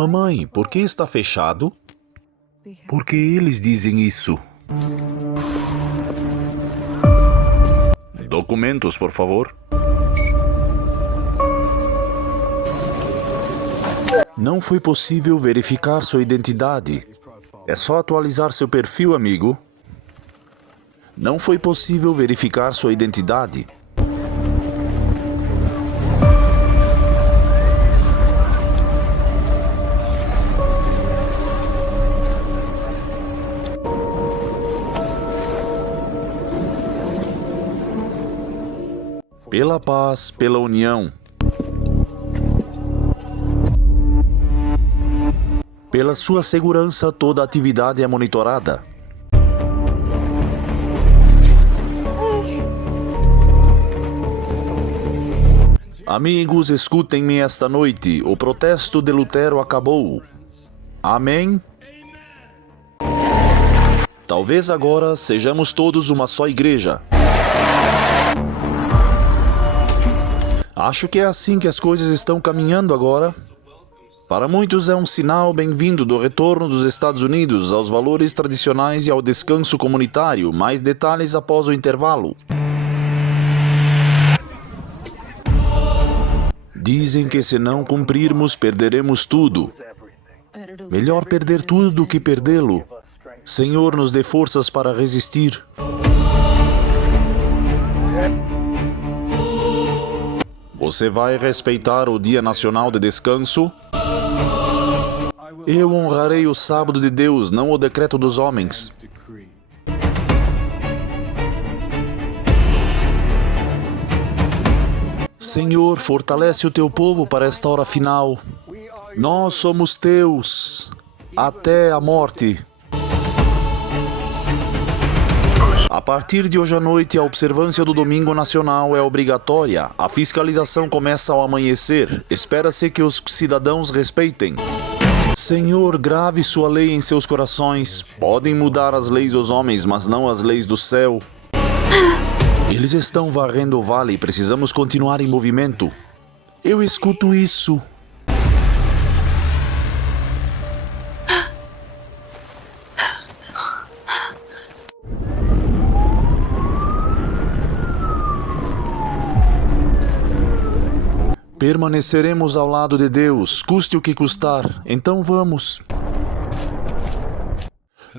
Mamãe, por que está fechado? Por que eles dizem isso? Documentos, por favor. Não foi possível verificar sua identidade. É só atualizar seu perfil, amigo. Não foi possível verificar sua identidade. Pela paz, pela união. Pela sua segurança, toda atividade é monitorada. Amigos, escutem-me esta noite. O protesto de Lutero acabou. Amém? Talvez agora sejamos todos uma só igreja. Acho que é assim que as coisas estão caminhando agora. Para muitos é um sinal bem-vindo do retorno dos Estados Unidos aos valores tradicionais e ao descanso comunitário. Mais detalhes após o intervalo. Dizem que se não cumprirmos, perderemos tudo. Melhor perder tudo do que perdê-lo. Senhor, nos dê forças para resistir. Você vai respeitar o Dia Nacional de Descanso? Eu honrarei o sábado de Deus, não o decreto dos homens. Senhor, fortalece o teu povo para esta hora final. Nós somos teus até a morte. A partir de hoje à noite, a observância do Domingo Nacional é obrigatória. A fiscalização começa ao amanhecer. Espera-se que os cidadãos respeitem. Senhor, grave sua lei em seus corações. Podem mudar as leis dos homens, mas não as leis do céu. Eles estão varrendo o vale e precisamos continuar em movimento. Eu escuto isso. Permaneceremos ao lado de Deus, custe o que custar. Então vamos.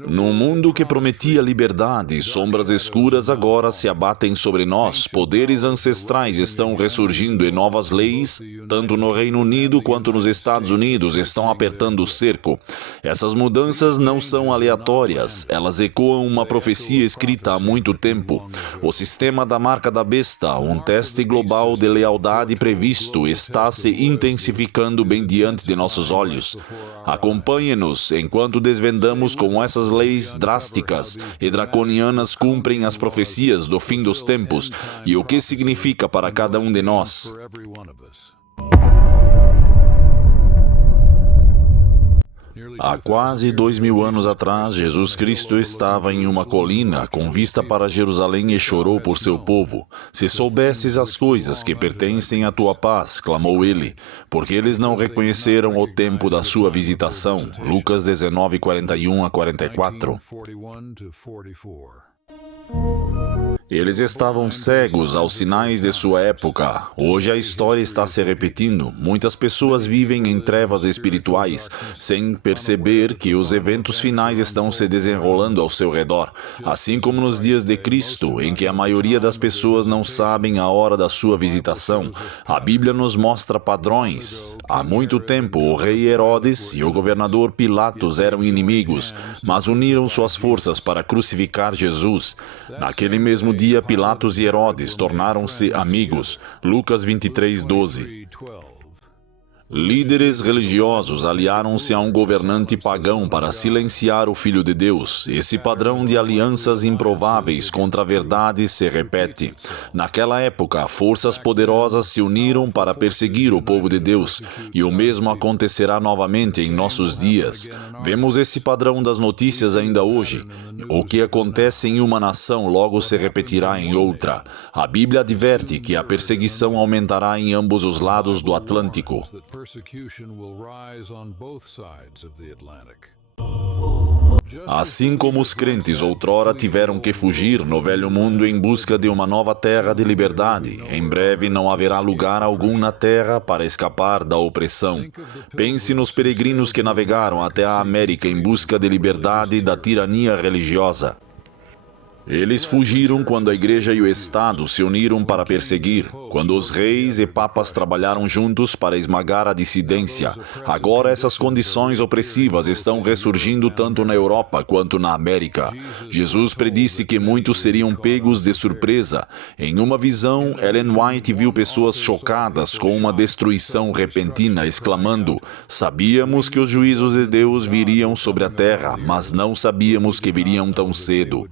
Num mundo que prometia liberdade, sombras escuras agora se abatem sobre nós. Poderes ancestrais estão ressurgindo e novas leis, tanto no Reino Unido quanto nos Estados Unidos, estão apertando o cerco. Essas mudanças não são aleatórias, elas ecoam uma profecia escrita há muito tempo. O sistema da marca da besta, um teste global de lealdade previsto, está se intensificando bem diante de nossos olhos. Acompanhe-nos enquanto desvendamos como essas leis drásticas e draconianas cumprem as profecias do fim dos tempos e o que significa para cada um de nós. Há quase 2000 anos atrás, Jesus Cristo estava em uma colina com vista para Jerusalém e chorou por seu povo. Se soubesses as coisas que pertencem à tua paz, clamou ele, porque eles não reconheceram o tempo da sua visitação. Lucas 19, 41 a 44. Eles estavam cegos aos sinais de sua época. Hoje a história está se repetindo. Muitas pessoas vivem em trevas espirituais, sem perceber que os eventos finais estão se desenrolando ao seu redor. Assim como nos dias de Cristo, em que a maioria das pessoas não sabem a hora da sua visitação. A Bíblia nos mostra padrões. Há muito tempo, o rei Herodes e o governador Pilatos eram inimigos, mas uniram suas forças para crucificar Jesus. Naquele mesmo dia, Pilatos e Herodes tornaram-se amigos. Lucas 23, 12. Líderes religiosos aliaram-se a um governante pagão para silenciar o Filho de Deus. Esse padrão de alianças improváveis contra a verdade se repete. Naquela época, forças poderosas se uniram para perseguir o povo de Deus, e o mesmo acontecerá novamente em nossos dias. Vemos esse padrão das notícias ainda hoje. O que acontece em uma nação logo se repetirá em outra. A Bíblia adverte que a perseguição aumentará em ambos os lados do Atlântico. Assim como os crentes outrora tiveram que fugir no velho mundo em busca de uma nova terra de liberdade, em breve não haverá lugar algum na terra para escapar da opressão. Pense nos peregrinos que navegaram até a América em busca de liberdade da tirania religiosa. Eles fugiram quando a igreja e o Estado se uniram para perseguir, quando os reis e papas trabalharam juntos para esmagar a dissidência. Agora essas condições opressivas estão ressurgindo tanto na Europa quanto na América. Jesus predisse que muitos seriam pegos de surpresa. Em uma visão, Ellen White viu pessoas chocadas com uma destruição repentina, exclamando: "Sabíamos que os juízos de Deus viriam sobre a terra, mas não sabíamos que viriam tão cedo."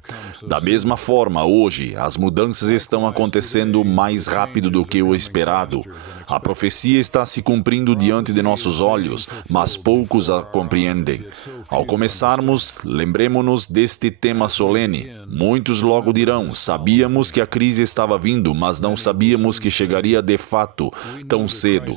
Da mesma forma, hoje, as mudanças estão acontecendo mais rápido do que o esperado. A profecia está se cumprindo diante de nossos olhos, mas poucos a compreendem. Ao começarmos, lembremos-nos deste tema solene. Muitos logo dirão: "Sabíamos que a crise estava vindo, mas não sabíamos que chegaria de fato tão cedo."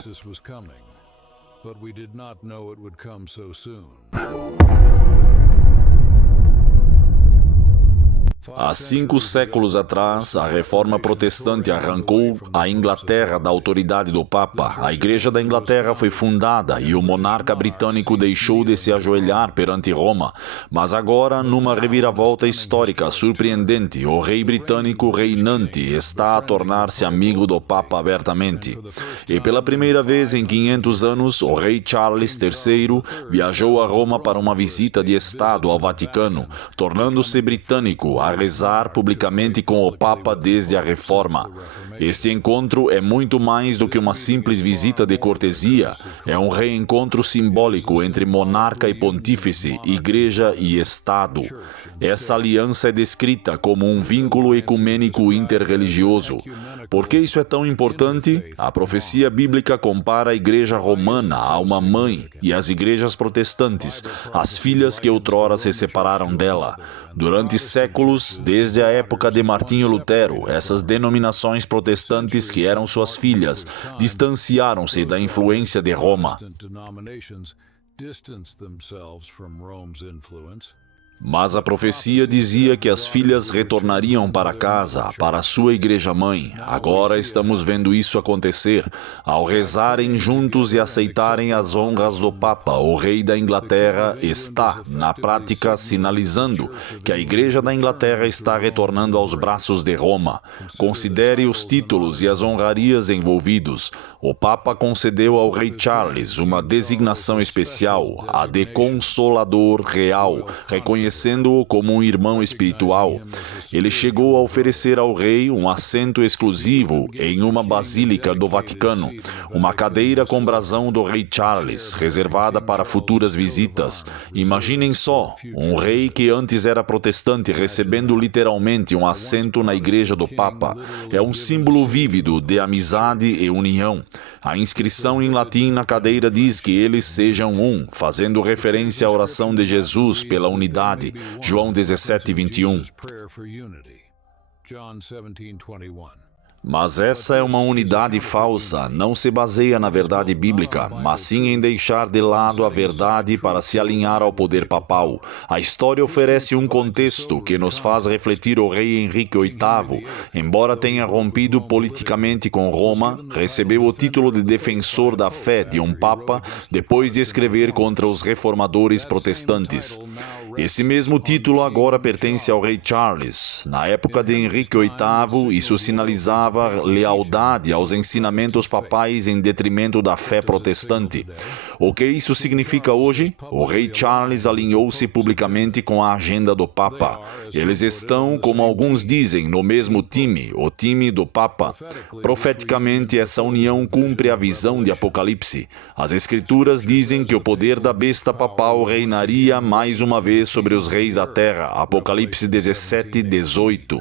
Há 5 séculos atrás, a Reforma Protestante arrancou a Inglaterra da autoridade do Papa. A Igreja da Inglaterra foi fundada e o monarca britânico deixou de se ajoelhar perante Roma. Mas agora, numa reviravolta histórica surpreendente, o rei britânico reinante está a tornar-se amigo do Papa abertamente. E pela primeira vez em 500 anos, o rei Charles III viajou a Roma para uma visita de Estado ao Vaticano, tornando-se britânico a rezar publicamente com o Papa desde a Reforma. Este encontro é muito mais do que uma simples visita de cortesia. É um reencontro simbólico entre monarca e pontífice, igreja e Estado. Essa aliança é descrita como um vínculo ecumênico interreligioso. Por que isso é tão importante? A profecia bíblica compara a igreja romana a uma mãe e as igrejas protestantes, as filhas que outrora se separaram dela. Durante séculos, desde a época de Martinho Lutero, essas denominações protestantes que eram suas filhas distanciaram-se da influência de Roma. Mas a profecia dizia que as filhas retornariam para casa, para a sua igreja-mãe. Agora estamos vendo isso acontecer. Ao rezarem juntos e aceitarem as honras do Papa, o rei da Inglaterra está, na prática, sinalizando que a Igreja da Inglaterra está retornando aos braços de Roma. Considere os títulos e as honrarias envolvidos. O Papa concedeu ao rei Charles uma designação especial, a de Consolador Real, reconhecendo-o como um irmão espiritual. Ele chegou a oferecer ao rei um assento exclusivo em uma basílica do Vaticano, uma cadeira com brasão do rei Charles, reservada para futuras visitas. Imaginem só, um rei que antes era protestante recebendo literalmente um assento na igreja do Papa. É um símbolo vívido de amizade e união. A inscrição em latim na cadeira diz que eles sejam um, fazendo referência à oração de Jesus pela unidade, João 17:21. Mas essa é uma unidade falsa, não se baseia na verdade bíblica, mas sim em deixar de lado a verdade para se alinhar ao poder papal. A história oferece um contexto que nos faz refletir o rei Henrique VIII. Embora tenha rompido politicamente com Roma, recebeu o título de defensor da fé de um papa depois de escrever contra os reformadores protestantes. Esse mesmo título agora pertence ao rei Charles. Na época de Henrique VIII, isso sinalizava lealdade aos ensinamentos papais em detrimento da fé protestante. O que isso significa hoje? O rei Charles alinhou-se publicamente com a agenda do Papa. Eles estão, como alguns dizem, no mesmo time, o time do Papa. Profeticamente, essa união cumpre a visão de Apocalipse. As Escrituras dizem que o poder da besta papal reinaria mais uma vez sobre os reis da terra. Apocalipse 17:18.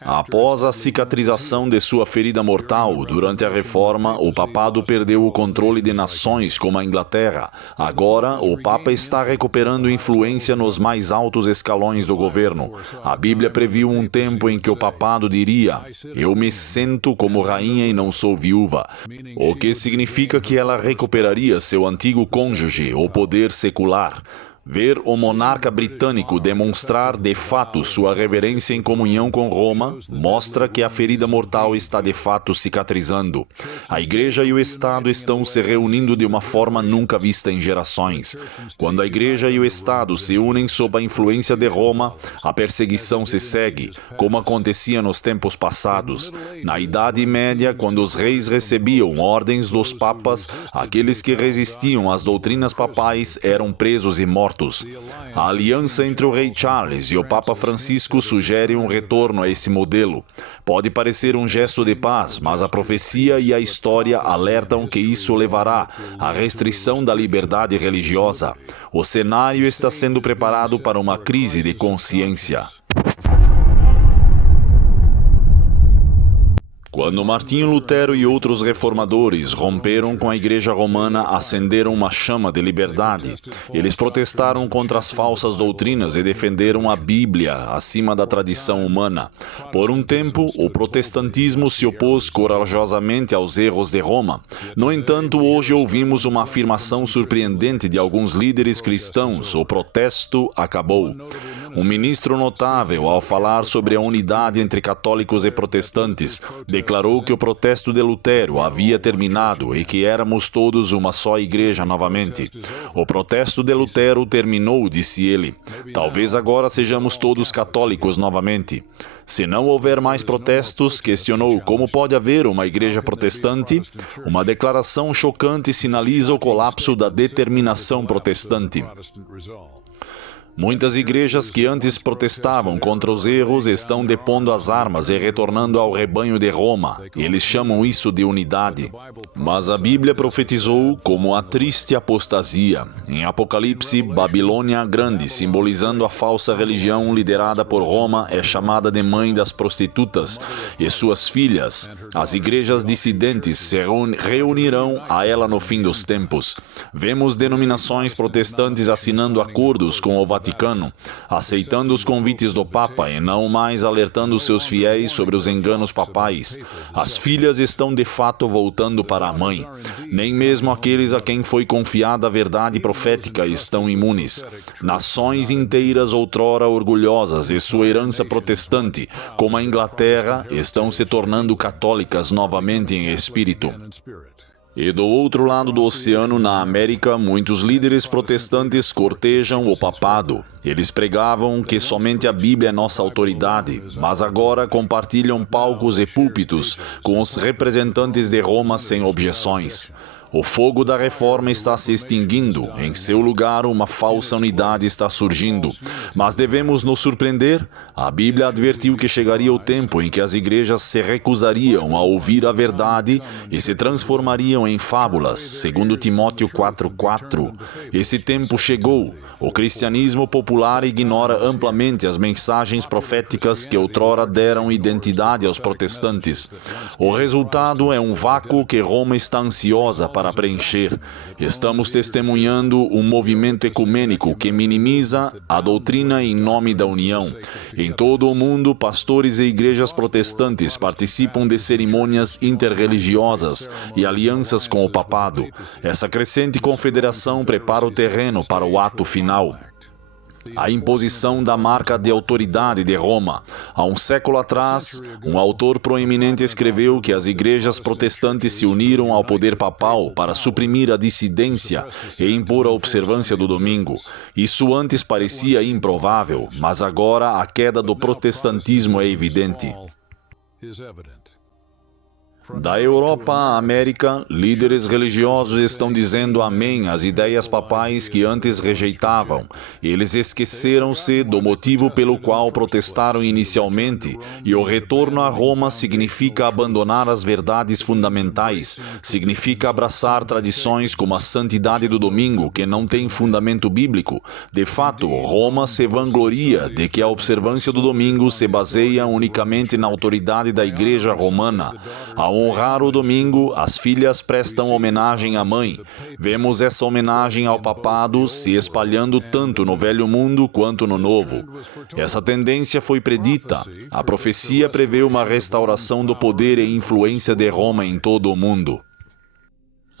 Após a cicatrização de sua ferida mortal, durante a Reforma, o papado perdeu o controle de nações como a Inglaterra. Agora, o Papa está recuperando influência nos mais altos escalões do governo. A Bíblia previu um tempo em que o papado diria: "Eu me sento como rainha e não sou viúva", o que significa que ela recuperaria seu antigo cônjuge, o poder secular. Ver o monarca britânico demonstrar de fato sua reverência em comunhão com Roma mostra que a ferida mortal está de fato cicatrizando. A Igreja e o Estado estão se reunindo de uma forma nunca vista em gerações. Quando a Igreja e o Estado se unem sob a influência de Roma, a perseguição se segue, como acontecia nos tempos passados. Na Idade Média, quando os reis recebiam ordens dos papas, aqueles que resistiam às doutrinas papais eram presos e mortos. A aliança entre o rei Charles e o Papa Francisco sugere um retorno a esse modelo. Pode parecer um gesto de paz, mas a profecia e a história alertam que isso levará à restrição da liberdade religiosa. O cenário está sendo preparado para uma crise de consciência. Quando Martinho Lutero e outros reformadores romperam com a Igreja Romana, acenderam uma chama de liberdade. Eles protestaram contra as falsas doutrinas e defenderam a Bíblia acima da tradição humana. Por um tempo, o protestantismo se opôs corajosamente aos erros de Roma. No entanto, hoje ouvimos uma afirmação surpreendente de alguns líderes cristãos: o protesto acabou. Um ministro notável, ao falar sobre a unidade entre católicos e protestantes, declarou que o protesto de Lutero havia terminado e que éramos todos uma só igreja novamente. O protesto de Lutero terminou, disse ele. Talvez agora sejamos todos católicos novamente. Se não houver mais protestos, questionou como pode haver uma igreja protestante. Uma declaração chocante sinaliza o colapso da determinação protestante. Muitas igrejas que antes protestavam contra os erros estão depondo as armas e retornando ao rebanho de Roma. Eles chamam isso de unidade. Mas a Bíblia profetizou como a triste apostasia. Em Apocalipse, Babilônia Grande, simbolizando a falsa religião liderada por Roma, é chamada de mãe das prostitutas e suas filhas. As igrejas dissidentes se reunirão a ela no fim dos tempos. Vemos denominações protestantes assinando acordos com o Vaticano, aceitando os convites do Papa e não mais alertando seus fiéis sobre os enganos papais. As filhas estão de fato voltando para a mãe. Nem mesmo aqueles a quem foi confiada a verdade profética estão imunes. Nações inteiras outrora orgulhosas de sua herança protestante, como a Inglaterra, estão se tornando católicas novamente em espírito. E do outro lado do oceano, na América, muitos líderes protestantes cortejam o papado. Eles pregavam que somente a Bíblia é nossa autoridade, mas agora compartilham palcos e púlpitos com os representantes de Roma sem objeções. O fogo da reforma está se extinguindo. Em seu lugar, uma falsa unidade está surgindo. Mas devemos nos surpreender? A Bíblia advertiu que chegaria o tempo em que as igrejas se recusariam a ouvir a verdade e se transformariam em fábulas, segundo Timóteo 4:4. Esse tempo chegou. O cristianismo popular ignora amplamente as mensagens proféticas que outrora deram identidade aos protestantes. O resultado é um vácuo que Roma está ansiosa para preencher. Estamos testemunhando um movimento ecumênico que minimiza a doutrina em nome da união. Em todo o mundo, pastores e igrejas protestantes participam de cerimônias interreligiosas e alianças com o papado. Essa crescente confederação prepara o terreno para o ato final. A imposição da marca de autoridade de Roma. Há um século atrás, um autor proeminente escreveu que as igrejas protestantes se uniram ao poder papal para suprimir a dissidência e impor a observância do domingo. Isso antes parecia improvável, mas agora a queda do protestantismo é evidente. Da Europa à América, líderes religiosos estão dizendo amém às ideias papais que antes rejeitavam. Eles esqueceram-se do motivo pelo qual protestaram inicialmente, e o retorno a Roma significa abandonar as verdades fundamentais, significa abraçar tradições como a santidade do domingo, que não tem fundamento bíblico. De fato, Roma se vangloria de que a observância do domingo se baseia unicamente na autoridade da Igreja Romana. Ao honrar o domingo, as filhas prestam homenagem à mãe. Vemos essa homenagem ao papado se espalhando tanto no Velho Mundo quanto no Novo. Essa tendência foi predita. A profecia prevê uma restauração do poder e influência de Roma em todo o mundo.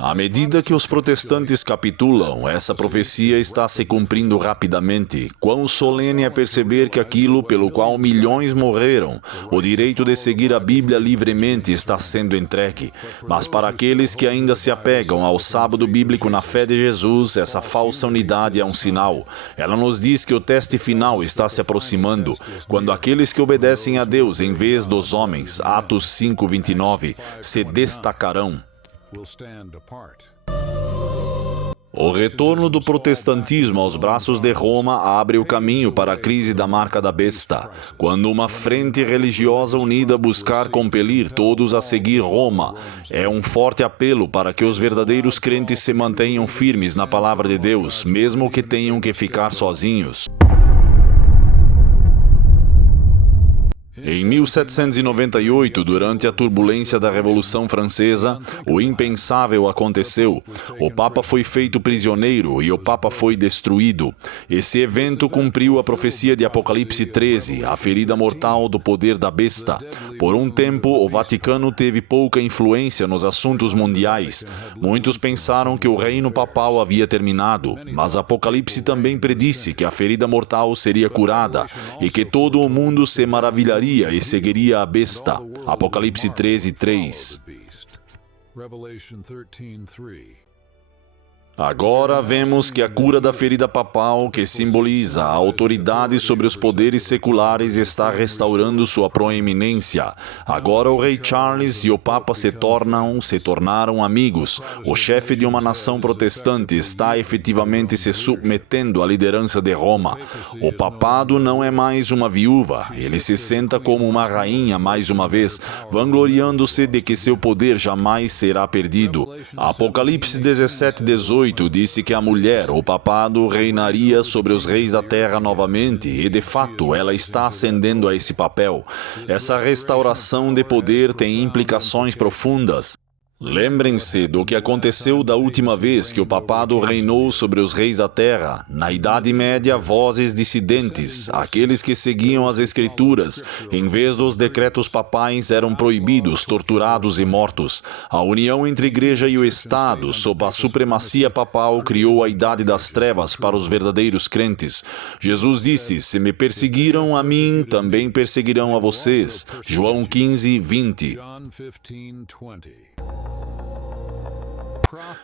À medida que os protestantes capitulam, essa profecia está se cumprindo rapidamente. Quão solene é perceber que aquilo pelo qual milhões morreram, o direito de seguir a Bíblia livremente, está sendo entregue. Mas para aqueles que ainda se apegam ao sábado bíblico na fé de Jesus, essa falsa unidade é um sinal. Ela nos diz que o teste final está se aproximando, quando aqueles que obedecem a Deus em vez dos homens, Atos 5:29, se destacarão. O retorno do protestantismo aos braços de Roma abre o caminho para a crise da marca da besta, quando uma frente religiosa unida buscar compelir todos a seguir Roma. É um forte apelo para que os verdadeiros crentes se mantenham firmes na palavra de Deus, mesmo que tenham que ficar sozinhos. Em 1798, durante a turbulência da Revolução Francesa, o impensável aconteceu. O Papa foi feito prisioneiro e o Papa foi destruído. Esse evento cumpriu a profecia de Apocalipse 13, a ferida mortal do poder da besta. Por um tempo, o Vaticano teve pouca influência nos assuntos mundiais. Muitos pensaram que o reino papal havia terminado, mas Apocalipse também predisse que a ferida mortal seria curada e que todo o mundo se maravilharia e seguiria a besta. Apocalipse 13:3. Agora vemos que a cura da ferida papal, que simboliza a autoridade sobre os poderes seculares, está restaurando sua proeminência. Agora o rei Charles e o Papa se tornaram amigos. O chefe de uma nação protestante está efetivamente se submetendo à liderança de Roma. O papado não é mais uma viúva. Ele se senta como uma rainha mais uma vez, vangloriando-se de que seu poder jamais será perdido. Apocalipse 17:18 disse que a mulher, o papado, reinaria sobre os reis da terra novamente, e de fato ela está ascendendo a esse papel. Essa restauração de poder tem implicações profundas. Lembrem-se do que aconteceu da última vez que o papado reinou sobre os reis da terra. Na Idade Média, vozes dissidentes, aqueles que seguiam as Escrituras, em vez dos decretos papais, eram proibidos, torturados e mortos. A união entre a Igreja e o Estado, sob a supremacia papal, criou a Idade das Trevas para os verdadeiros crentes. Jesus disse: "Se me perseguiram a mim, também perseguirão a vocês." João 15:20.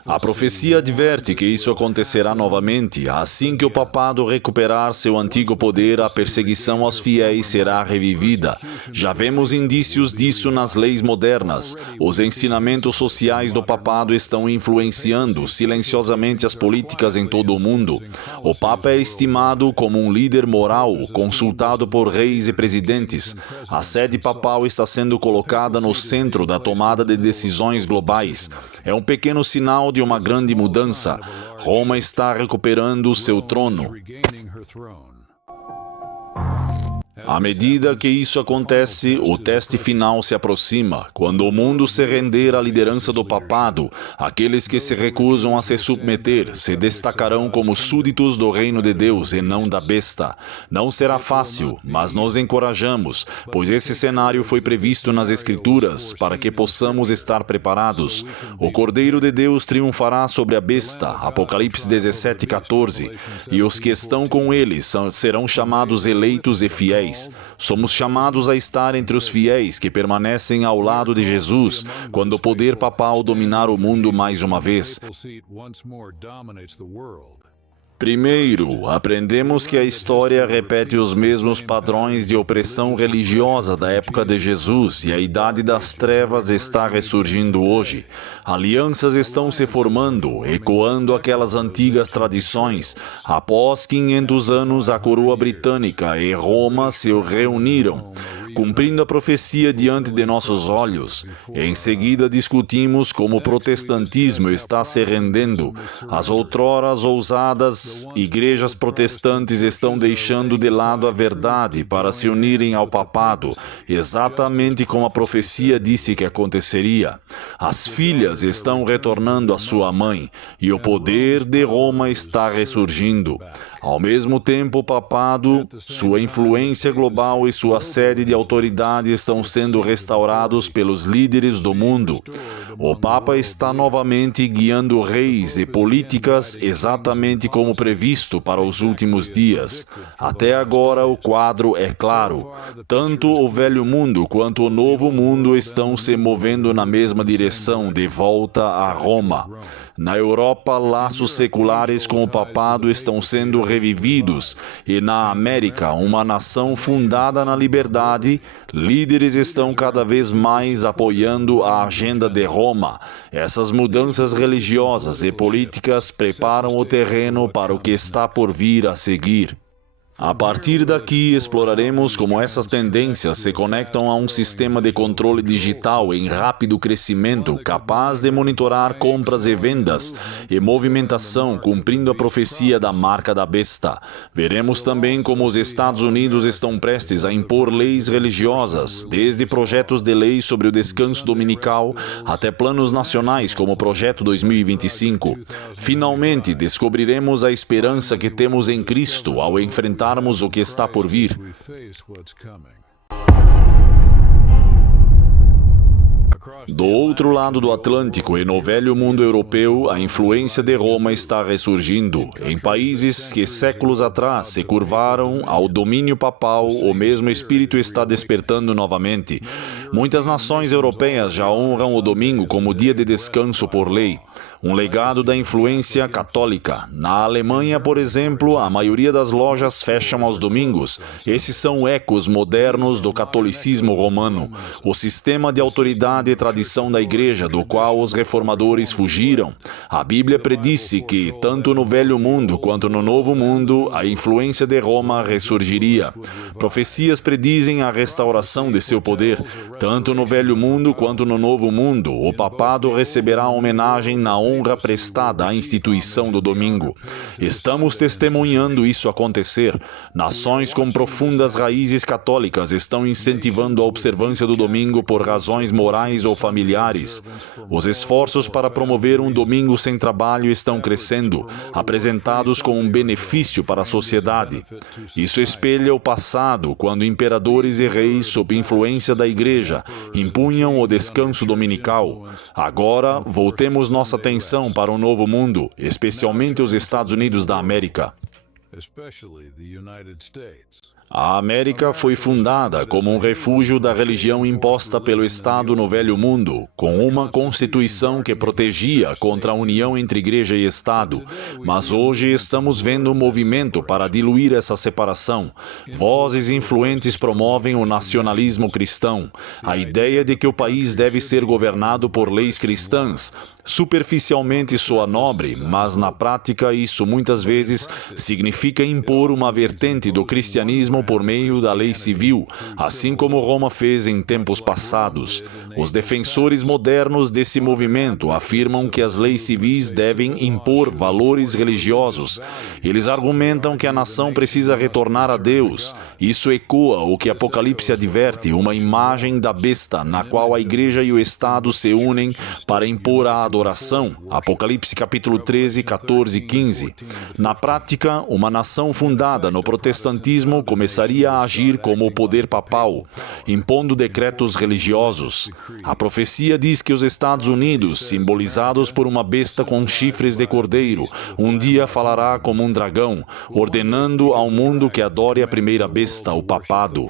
A profecia adverte que isso acontecerá novamente. Assim que o papado recuperar seu antigo poder, a perseguição aos fiéis será revivida. Já vemos indícios disso nas leis modernas. Os ensinamentos sociais do papado estão influenciando silenciosamente as políticas em todo o mundo. O Papa é estimado como um líder moral, consultado por reis e presidentes. A sede papal está sendo colocada no centro da tomada de decisões globais. É um pequeno sinal de uma grande mudança. Roma está recuperando seu trono. À medida que isso acontece, o teste final se aproxima. Quando o mundo se render à liderança do papado, aqueles que se recusam a se submeter se destacarão como súditos do reino de Deus e não da besta. Não será fácil, mas nos encorajamos, pois esse cenário foi previsto nas Escrituras para que possamos estar preparados. O Cordeiro de Deus triunfará sobre a besta, Apocalipse 17:14, e os que estão com ele serão chamados eleitos e fiéis. Somos chamados a estar entre os fiéis que permanecem ao lado de Jesus quando o poder papal dominar o mundo mais uma vez. Primeiro, aprendemos que a história repete os mesmos padrões de opressão religiosa da época de Jesus e a Idade das Trevas está ressurgindo hoje. Alianças estão se formando, ecoando aquelas antigas tradições. Após 500 anos, a coroa britânica e Roma se reuniram, cumprindo a profecia diante de nossos olhos. Em seguida, discutimos como o protestantismo está se rendendo. As outroras ousadas igrejas protestantes estão deixando de lado a verdade para se unirem ao papado, exatamente como a profecia disse que aconteceria. As filhas estão retornando à sua mãe e o poder de Roma está ressurgindo. Ao mesmo tempo, o papado, sua influência global e sua sede de autoridade estão sendo restaurados pelos líderes do mundo. O Papa está novamente guiando reis e políticas exatamente como previsto para os últimos dias. Até agora, o quadro é claro. Tanto o velho mundo quanto o novo mundo estão se movendo na mesma direção, de volta a Roma. Na Europa, laços seculares com o papado estão sendo revividos e na América, uma nação fundada na liberdade, líderes estão cada vez mais apoiando a agenda de Roma. Essas mudanças religiosas e políticas preparam o terreno para o que está por vir a seguir. A partir daqui, exploraremos como essas tendências se conectam a um sistema de controle digital em rápido crescimento, capaz de monitorar compras e vendas e movimentação, cumprindo a profecia da marca da besta. Veremos também como os Estados Unidos estão prestes a impor leis religiosas, desde projetos de lei sobre o descanso dominical até planos nacionais como o Projeto 2025. Finalmente, descobriremos a esperança que temos em Cristo ao enfrentar o que está por vir. Do outro lado do Atlântico e no velho mundo europeu, a influência de Roma está ressurgindo. Em países que séculos atrás se curvaram ao domínio papal, o mesmo espírito está despertando novamente. Muitas nações europeias já honram o domingo como dia de descanso por lei. Um legado da influência católica. Na Alemanha, por exemplo, a maioria das lojas fecham aos domingos. Esses são ecos modernos do catolicismo romano. O sistema de autoridade e tradição da igreja, do qual os reformadores fugiram. A Bíblia predisse que, tanto no Velho Mundo quanto no Novo Mundo, a influência de Roma ressurgiria. Profecias predizem a restauração de seu poder. Tanto no Velho Mundo quanto no Novo Mundo, o papado receberá homenagem na honra prestada à instituição do domingo. Estamos testemunhando isso acontecer. Nações com profundas raízes católicas estão incentivando a observância do domingo por razões morais ou familiares. Os esforços para promover um domingo sem trabalho estão crescendo, apresentados como um benefício para a sociedade. Isso espelha o passado, quando imperadores e reis, sob influência da igreja, impunham o descanso dominical. Agora, voltemos nossa atenção para o novo mundo, especialmente os Estados Unidos da América. A América foi fundada como um refúgio da religião imposta pelo Estado no Velho Mundo, com uma Constituição que protegia contra a união entre Igreja e Estado. Mas hoje estamos vendo um movimento para diluir essa separação. Vozes influentes promovem o nacionalismo cristão, a ideia de que o país deve ser governado por leis cristãs. Superficialmente soa nobre, mas na prática isso muitas vezes significa impor uma vertente do cristianismo por meio da lei civil, assim como Roma fez em tempos passados. Os defensores modernos desse movimento afirmam que as leis civis devem impor valores religiosos. Eles argumentam que a nação precisa retornar a Deus. Isso ecoa o que Apocalipse adverte, uma imagem da besta, na qual a igreja e o Estado se unem para impor a adoração. Apocalipse capítulo 13, 14 e 15. Na prática, uma nação fundada no protestantismo começaria a agir como o poder papal, impondo decretos religiosos. A profecia diz que os Estados Unidos, simbolizados por uma besta com chifres de cordeiro, um dia falará como um dragão, ordenando ao mundo que adore a primeira besta, o papado.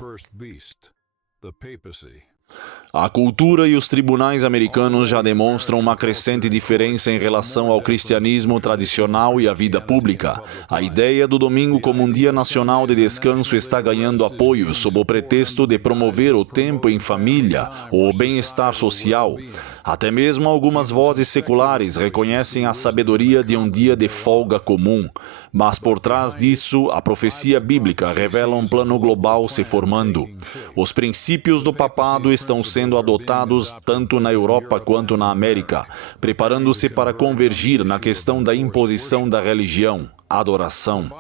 A cultura e os tribunais americanos já demonstram uma crescente diferença em relação ao cristianismo tradicional e à vida pública. A ideia do domingo como um dia nacional de descanso está ganhando apoio sob o pretexto de promover o tempo em família ou o bem-estar social. Até mesmo algumas vozes seculares reconhecem a sabedoria de um dia de folga comum. Mas por trás disso, a profecia bíblica revela um plano global se formando. Os princípios do papado estão sendo adotados tanto na Europa quanto na América, preparando-se para convergir na questão da imposição da religião, adoração.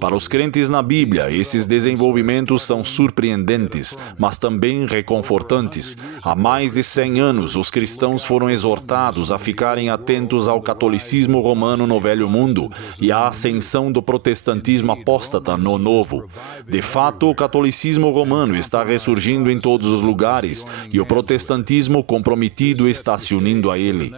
Para os crentes na Bíblia, esses desenvolvimentos são surpreendentes, mas também reconfortantes. Há mais de 100 anos, os cristãos foram exortados a ficarem atentos ao catolicismo romano no Velho Mundo e à ascensão do protestantismo apóstata no Novo. De fato, o catolicismo romano está ressurgindo em todos os lugares e o protestantismo comprometido está se unindo a ele.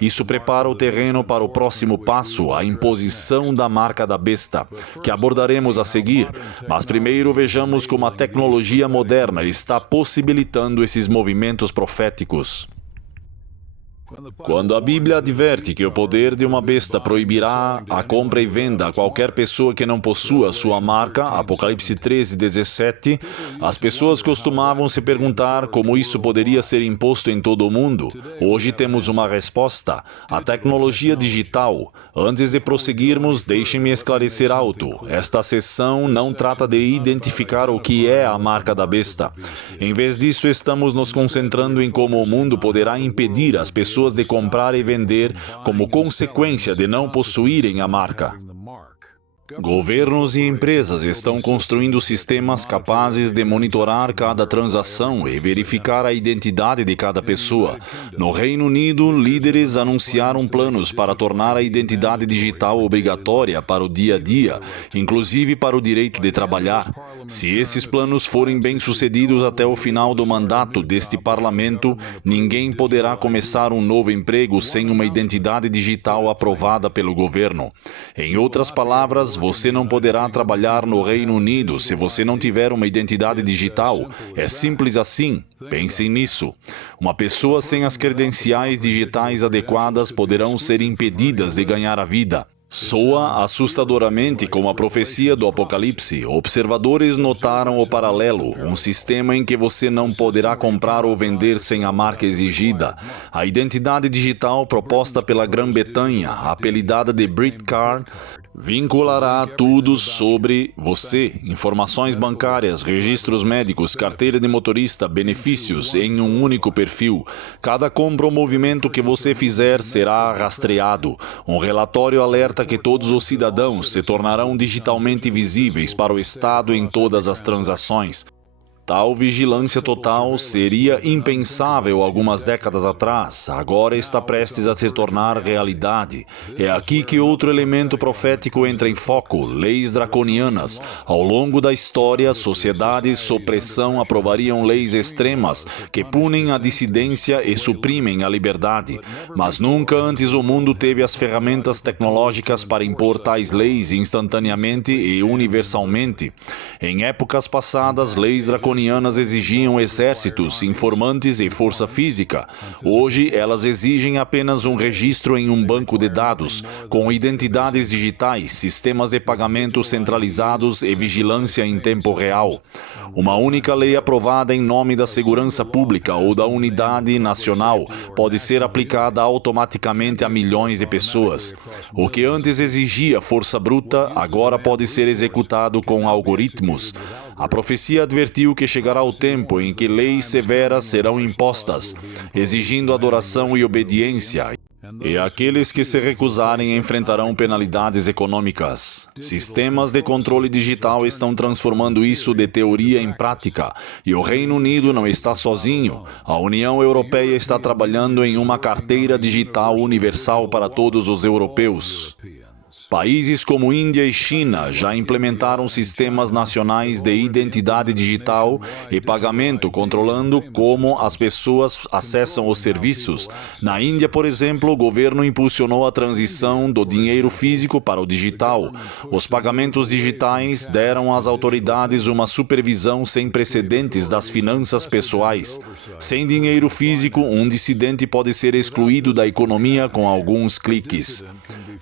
Isso prepara o terreno para o próximo passo, a imposição da marca da besta, que abordaremos a seguir, mas primeiro vejamos como a tecnologia moderna está possibilitando esses movimentos proféticos. Quando a Bíblia adverte que o poder de uma besta proibirá a compra e venda a qualquer pessoa que não possua sua marca, Apocalipse 13:17, as pessoas costumavam se perguntar como isso poderia ser imposto em todo o mundo. Hoje temos uma resposta: a tecnologia digital. Antes de prosseguirmos, deixem-me esclarecer alto. Esta sessão não trata de identificar o que é a marca da besta. Em vez disso, estamos nos concentrando em como o mundo poderá impedir as pessoas de comprar e vender como consequência de não possuírem a marca. Governos e empresas estão construindo sistemas capazes de monitorar cada transação e verificar a identidade de cada pessoa. No Reino Unido, líderes anunciaram planos para tornar a identidade digital obrigatória para o dia a dia, inclusive para o direito de trabalhar. Se esses planos forem bem-sucedidos até o final do mandato deste parlamento, ninguém poderá começar um novo emprego sem uma identidade digital aprovada pelo governo. Em outras palavras, você não poderá trabalhar no Reino Unido se você não tiver uma identidade digital. É simples assim. Pensem nisso. Uma pessoa sem as credenciais digitais adequadas poderão ser impedidas de ganhar a vida. Soa assustadoramente como a profecia do Apocalipse. Observadores notaram o paralelo, um sistema em que você não poderá comprar ou vender sem a marca exigida. A identidade digital proposta pela Grã-Bretanha, apelidada de BritCard, vinculará tudo sobre você, informações bancárias, registros médicos, carteira de motorista, benefícios em um único perfil. Cada compra ou movimento que você fizer será rastreado. Um relatório alerta que todos os cidadãos se tornarão digitalmente visíveis para o Estado em todas as transações. Tal vigilância total seria impensável algumas décadas atrás, agora está prestes a se tornar realidade. É aqui que outro elemento profético entra em foco: leis draconianas. Ao longo da história, sociedades sob pressão aprovariam leis extremas que punem a dissidência e suprimem a liberdade. Mas nunca antes o mundo teve as ferramentas tecnológicas para impor tais leis instantaneamente e universalmente. Em épocas passadas, leis draconianas exigiam exércitos, informantes e força física. Hoje, elas exigem apenas um registro em um banco de dados, com identidades digitais, sistemas de pagamento centralizados e vigilância em tempo real. Uma única lei aprovada em nome da segurança pública ou da unidade nacional pode ser aplicada automaticamente a milhões de pessoas. O que antes exigia força bruta, agora pode ser executado com algoritmos. A profecia advertiu que chegará o tempo em que leis severas serão impostas, exigindo adoração e obediência. E aqueles que se recusarem enfrentarão penalidades econômicas. Sistemas de controle digital estão transformando isso de teoria em prática. E o Reino Unido não está sozinho. A União Europeia está trabalhando em uma carteira digital universal para todos os europeus. Países como Índia e China já implementaram sistemas nacionais de identidade digital e pagamento, controlando como as pessoas acessam os serviços. Na Índia, por exemplo, o governo impulsionou a transição do dinheiro físico para o digital. Os pagamentos digitais deram às autoridades uma supervisão sem precedentes das finanças pessoais. Sem dinheiro físico, um dissidente pode ser excluído da economia com alguns cliques.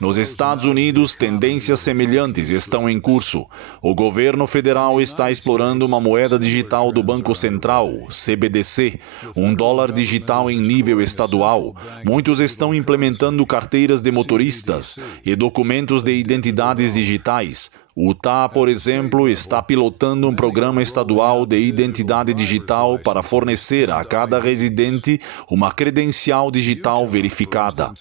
Nos Estados Unidos, tendências semelhantes estão em curso. O governo federal está explorando uma moeda digital do Banco Central, CBDC, um dólar digital em nível estadual. Muitos estão implementando carteiras de motoristas e documentos de identidades digitais. O Utah, por exemplo, está pilotando um programa estadual de identidade digital para fornecer a cada residente uma credencial digital verificada.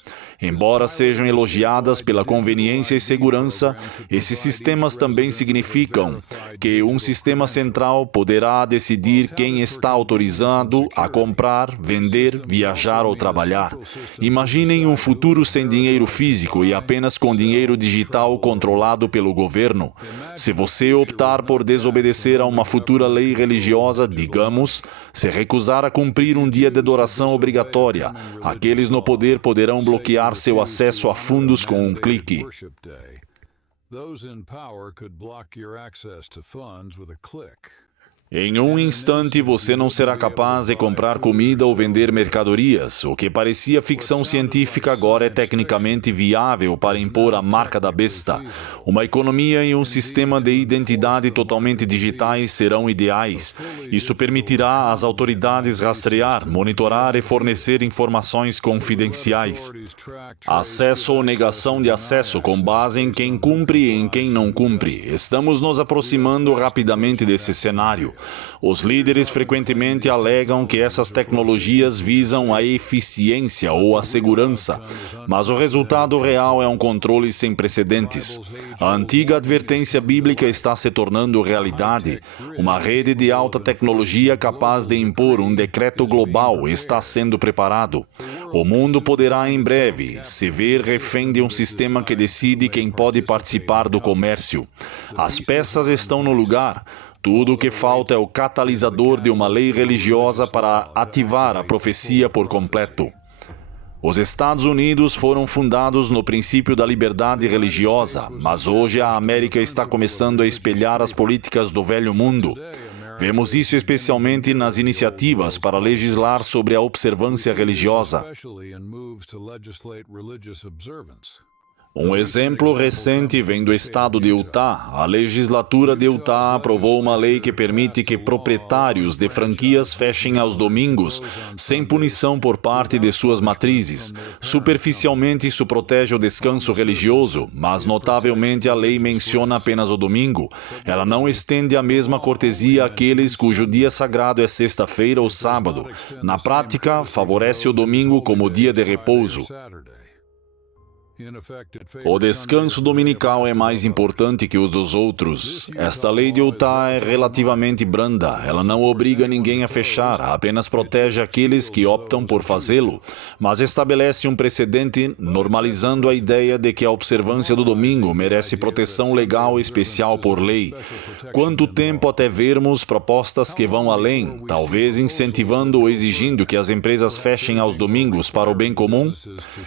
Embora sejam elogiadas pela conveniência e segurança, esses sistemas também significam que um sistema central poderá decidir quem está autorizado a comprar, vender, viajar ou trabalhar. Imaginem um futuro sem dinheiro físico e apenas com dinheiro digital controlado pelo governo. Se você optar por desobedecer a uma futura lei religiosa, digamos, se recusar a cumprir um dia de adoração obrigatória, aqueles no poder poderão bloquear seu acesso a fundos com um clique. Em um instante, você não será capaz de comprar comida ou vender mercadorias. O que parecia ficção científica agora é tecnicamente viável para impor a marca da besta. Uma economia e um sistema de identidade totalmente digitais serão ideais. Isso permitirá às autoridades rastrear, monitorar e fornecer informações confidenciais. Acesso ou negação de acesso com base em quem cumpre e em quem não cumpre. Estamos nos aproximando rapidamente desse cenário. Os líderes frequentemente alegam que essas tecnologias visam a eficiência ou a segurança, mas o resultado real é um controle sem precedentes. A antiga advertência bíblica está se tornando realidade. Uma rede de alta tecnologia capaz de impor um decreto global está sendo preparado. O mundo poderá em breve se ver refém de um sistema que decide quem pode participar do comércio. As peças estão no lugar. Tudo o que falta é o catalisador de uma lei religiosa para ativar a profecia por completo. Os Estados Unidos foram fundados no princípio da liberdade religiosa, mas hoje a América está começando a espelhar as políticas do velho mundo. Vemos isso especialmente nas iniciativas para legislar sobre a observância religiosa. Um exemplo recente vem do estado de Utah. A legislatura de Utah aprovou uma lei que permite que proprietários de franquias fechem aos domingos, sem punição por parte de suas matrizes. Superficialmente, isso protege o descanso religioso, mas notavelmente a lei menciona apenas o domingo. Ela não estende a mesma cortesia àqueles cujo dia sagrado é sexta-feira ou sábado. Na prática, favorece o domingo como dia de repouso. O descanso dominical é mais importante que os dos outros. Esta lei de Utah é relativamente branda. Ela não obriga ninguém a fechar, apenas protege aqueles que optam por fazê-lo, mas estabelece um precedente normalizando a ideia de que a observância do domingo merece proteção legal especial por lei. Quanto tempo até vermos propostas que vão além, talvez incentivando ou exigindo que as empresas fechem aos domingos para o bem comum?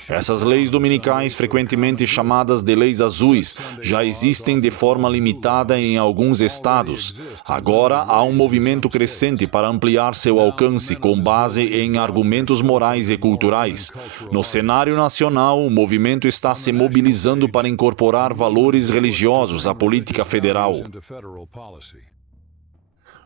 Essas leis dominicais frequentemente chamadas de leis azuis, já existem de forma limitada em alguns estados. Agora há um movimento crescente para ampliar seu alcance com base em argumentos morais e culturais. No cenário nacional, o movimento está se mobilizando para incorporar valores religiosos à política federal.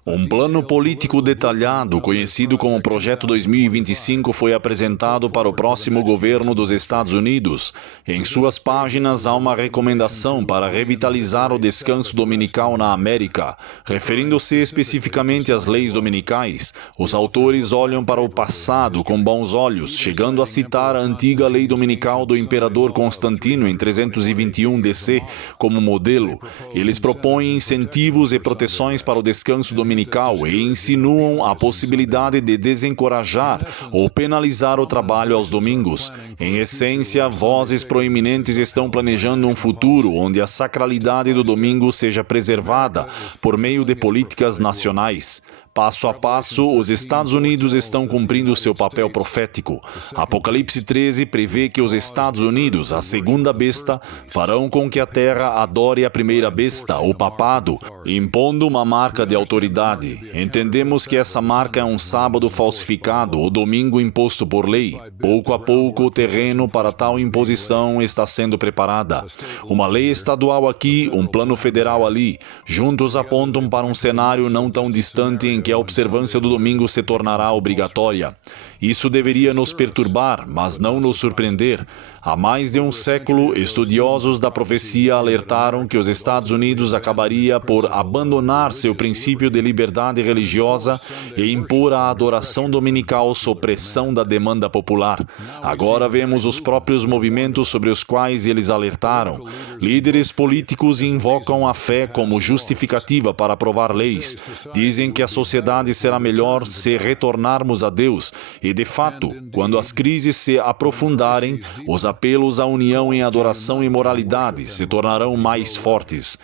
Um plano político detalhado, conhecido como Projeto 2025, foi apresentado para o próximo governo dos Estados Unidos. Em suas páginas há uma recomendação para revitalizar o descanso dominical na América. Referindo-se especificamente às leis dominicais, os autores olham para o passado com bons olhos, chegando a citar a antiga lei dominical do imperador Constantino em 321 DC como modelo. Eles propõem incentivos e proteções para o descanso dominical dominical e insinuam a possibilidade de desencorajar ou penalizar o trabalho aos domingos. Em essência, vozes proeminentes estão planejando um futuro onde a sacralidade do domingo seja preservada por meio de políticas nacionais. Passo a passo, os Estados Unidos estão cumprindo seu papel profético. Apocalipse 13 prevê que os Estados Unidos, a segunda besta, farão com que a terra adore a primeira besta, o papado, impondo uma marca de autoridade. Entendemos que essa marca é um sábado falsificado, o domingo imposto por lei. Pouco a pouco, o terreno para tal imposição está sendo preparada. Uma lei estadual aqui, um plano federal ali, juntos apontam para um cenário não tão distante em que a observância do domingo se tornará obrigatória. Isso deveria nos perturbar, mas não nos surpreender. Há mais de um século, estudiosos da profecia alertaram que os Estados Unidos acabaria por abandonar seu princípio de liberdade religiosa e impor a adoração dominical sob pressão da demanda popular. Agora vemos os próprios movimentos sobre os quais eles alertaram. Líderes políticos invocam a fé como justificativa para aprovar leis. Dizem que a sociedade será melhor se retornarmos a Deus. E, de fato, quando as crises se aprofundarem, os apelos à união em adoração e moralidade se tornarão mais fortes.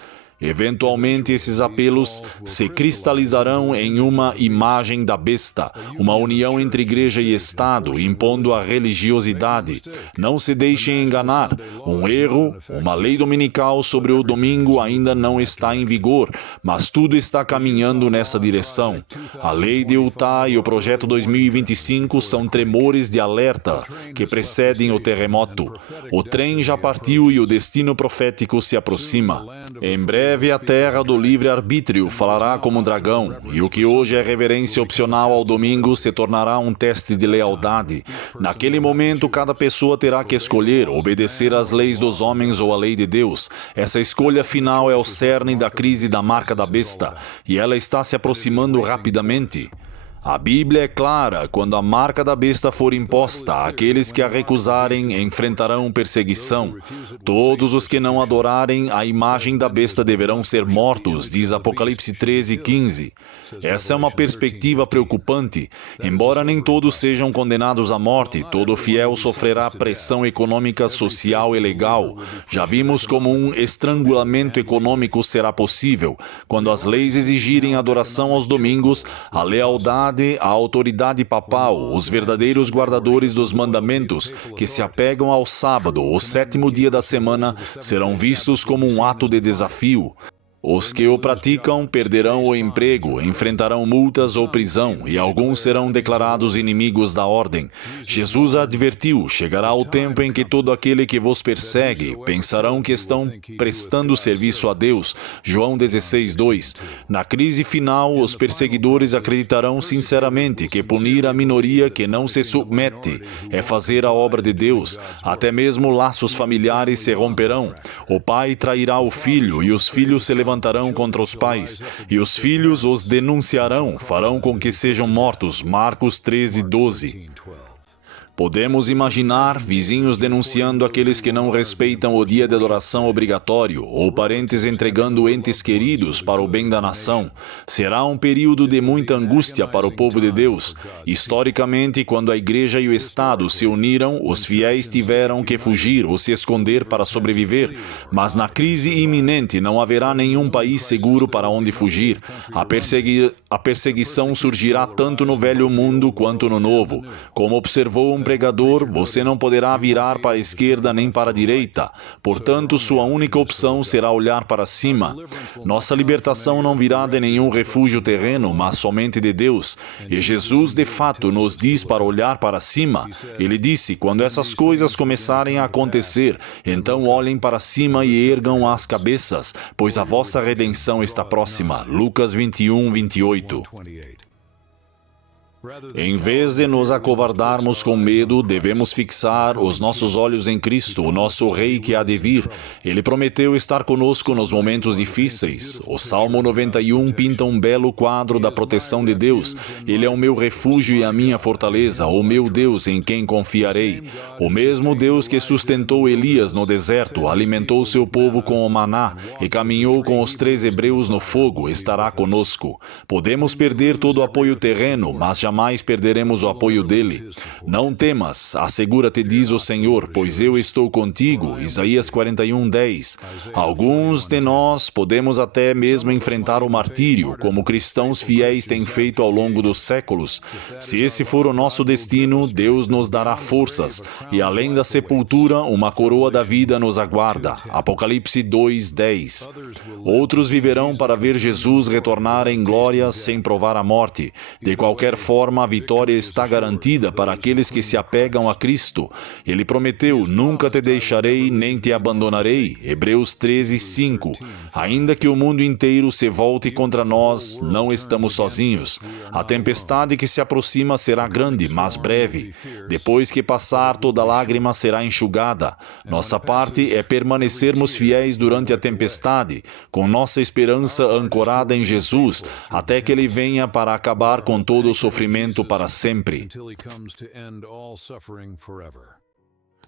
Eventualmente, esses apelos se cristalizarão em uma imagem da besta, uma união entre igreja e Estado, impondo a religiosidade. Não se deixem enganar. Um erro, uma lei dominical sobre o domingo ainda não está em vigor, mas tudo está caminhando nessa direção. A lei de Utah e o projeto 2025 são tremores de alerta que precedem o terremoto. O trem já partiu e o destino profético se aproxima. Em breve, a terra do livre-arbítrio falará como um dragão, e o que hoje é reverência opcional ao domingo se tornará um teste de lealdade. Naquele momento, cada pessoa terá que escolher obedecer às leis dos homens ou à lei de Deus. Essa escolha final é o cerne da crise da marca da besta, e ela está se aproximando rapidamente. A Bíblia é clara: quando a marca da besta for imposta, aqueles que a recusarem enfrentarão perseguição. Todos os que não adorarem a imagem da besta deverão ser mortos, diz Apocalipse 13:15. Essa é uma perspectiva preocupante. Embora nem todos sejam condenados à morte, todo fiel sofrerá pressão econômica, social e legal. Já vimos como um estrangulamento econômico será possível. Quando as leis exigirem adoração aos domingos, a lealdade à autoridade papal, os verdadeiros guardadores dos mandamentos, que se apegam ao sábado, o sétimo dia da semana, serão vistos como um ato de desafio. Os que o praticam perderão o emprego, enfrentarão multas ou prisão, e alguns serão declarados inimigos da ordem. Jesus advertiu: chegará o tempo em que todo aquele que vos persegue pensarão que estão prestando serviço a Deus. João 16:2. Na crise final, os perseguidores acreditarão sinceramente que punir a minoria que não se submete é fazer a obra de Deus. Até mesmo laços familiares se romperão. O pai trairá o filho, e os filhos se levantarão contra os pais, e os filhos os denunciarão, farão com que sejam mortos. Marcos 13:12. Podemos imaginar vizinhos denunciando aqueles que não respeitam o dia de adoração obrigatório, ou parentes entregando entes queridos para o bem da nação. Será um período de muita angústia para o povo de Deus. Historicamente, quando a igreja e o Estado se uniram, os fiéis tiveram que fugir ou se esconder para sobreviver. Mas na crise iminente não haverá nenhum país seguro para onde fugir. A perseguição surgirá tanto no velho mundo quanto no novo. Como observou um pregador, você não poderá virar para a esquerda nem para a direita. Portanto, sua única opção será olhar para cima. Nossa libertação não virá de nenhum refúgio terreno, mas somente de Deus. E Jesus, de fato, nos diz para olhar para cima. Ele disse: quando essas coisas começarem a acontecer, então olhem para cima e ergam as cabeças, pois a vossa redenção está próxima. Lucas 21:28. Em vez de nos acovardarmos com medo, devemos fixar os nossos olhos em Cristo, o nosso Rei que há de vir. Ele prometeu estar conosco nos momentos difíceis. O Salmo 91 pinta um belo quadro da proteção de Deus. Ele é o meu refúgio e a minha fortaleza, o meu Deus em quem confiarei. O mesmo Deus que sustentou Elias no deserto, alimentou seu povo com o maná e caminhou com os 3 hebreus no fogo, estará conosco. Podemos perder todo o apoio terreno, mas jamais perderemos o apoio dele. Não temas, assegura-te, diz o Senhor, pois eu estou contigo. Isaías 41:10. Alguns de nós podemos até mesmo enfrentar o martírio, como cristãos fiéis têm feito ao longo dos séculos. Se esse for o nosso destino, Deus nos dará forças, e além da sepultura, uma coroa da vida nos aguarda. Apocalipse 2:10. Outros viverão para ver Jesus retornar em glória sem provar a morte. De qualquer forma, a vitória está garantida para aqueles que se apegam a Cristo. Ele prometeu: nunca te deixarei nem te abandonarei. Hebreus 13:5. Ainda que o mundo inteiro se volte contra nós, não estamos sozinhos. A tempestade que se aproxima será grande, mas breve. Depois que passar, toda lágrima será enxugada. Nossa parte é permanecermos fiéis durante a tempestade, com nossa esperança ancorada em Jesus, até que Ele venha para acabar com todo o sofrimento para sempre.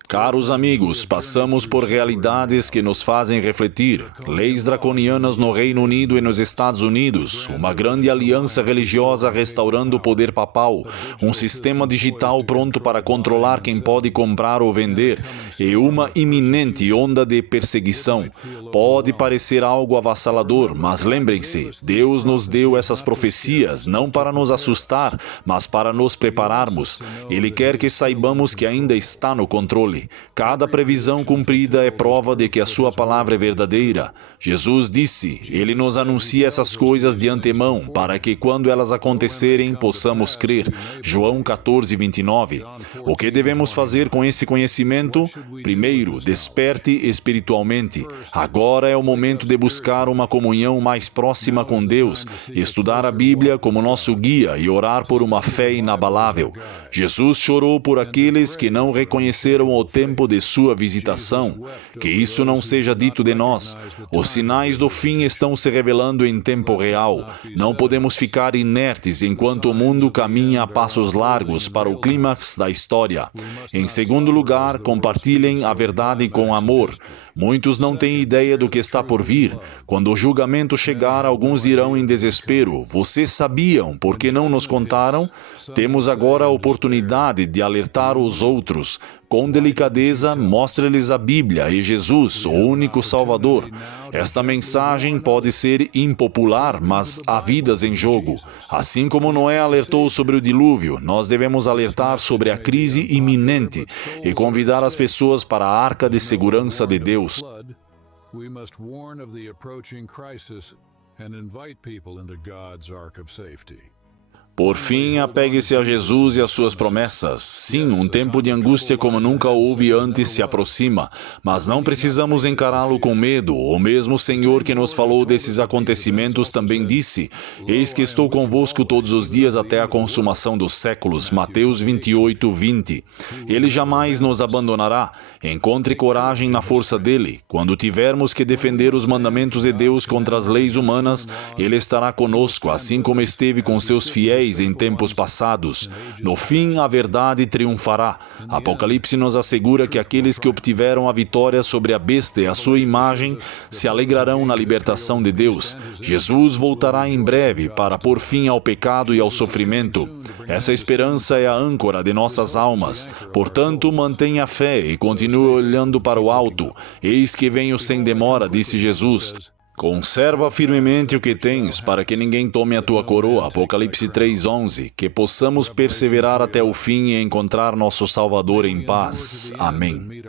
Caros amigos, passamos por realidades que nos fazem refletir. Leis draconianas no Reino Unido e nos Estados Unidos, uma grande aliança religiosa restaurando o poder papal, um sistema digital pronto para controlar quem pode comprar ou vender, e uma iminente onda de perseguição. Pode parecer algo avassalador, mas lembrem-se, Deus nos deu essas profecias não para nos assustar, mas para nos prepararmos. Ele quer que saibamos que ainda está no controle. Cada previsão cumprida é prova de que a sua palavra é verdadeira. Jesus disse: Ele nos anuncia essas coisas de antemão, para que quando elas acontecerem, possamos crer. João 14:29. O que devemos fazer com esse conhecimento? Primeiro, desperte espiritualmente. Agora é o momento de buscar uma comunhão mais próxima com Deus, estudar a Bíblia como nosso guia e orar por uma fé inabalável. Jesus chorou por aqueles que não reconheceram o tempo de sua visitação. Que isso não seja dito de nós. Os sinais do fim estão se revelando em tempo real. Não podemos ficar inertes enquanto o mundo caminha a passos largos para o clímax da história. Em segundo lugar, compartilhem a verdade com amor. Muitos não têm ideia do que está por vir. Quando o julgamento chegar, alguns irão em desespero. Vocês sabiam, por que não nos contaram? Temos agora a oportunidade de alertar os outros. Com delicadeza, mostre-lhes a Bíblia e Jesus, o único Salvador. Esta mensagem pode ser impopular, mas há vidas em jogo. Assim como Noé alertou sobre o dilúvio, nós devemos alertar sobre a crise iminente e convidar as pessoas para a arca de segurança de Deus. We must warn of the approaching crisis and invite people into God's ark of safety. Por fim, apegue-se a Jesus e às suas promessas. Sim, um tempo de angústia como nunca houve antes se aproxima, mas não precisamos encará-lo com medo. O mesmo Senhor que nos falou desses acontecimentos também disse: Eis que estou convosco todos os dias até a consumação dos séculos. Mateus 28:20. Ele jamais nos abandonará. Encontre coragem na força dele. Quando tivermos que defender os mandamentos de Deus contra as leis humanas, ele estará conosco, assim como esteve com seus fiéis em tempos passados. No fim, a verdade triunfará. Apocalipse nos assegura que aqueles que obtiveram a vitória sobre a besta e a sua imagem se alegrarão na libertação de Deus. Jesus voltará em breve para pôr fim ao pecado e ao sofrimento. Essa esperança é a âncora de nossas almas. Portanto, mantenha a fé e continue olhando para o alto. Eis que venho sem demora, disse Jesus. Conserva firmemente o que tens, para que ninguém tome a tua coroa. Apocalipse 3:11. Que possamos perseverar até o fim e encontrar nosso Salvador em paz. Amém.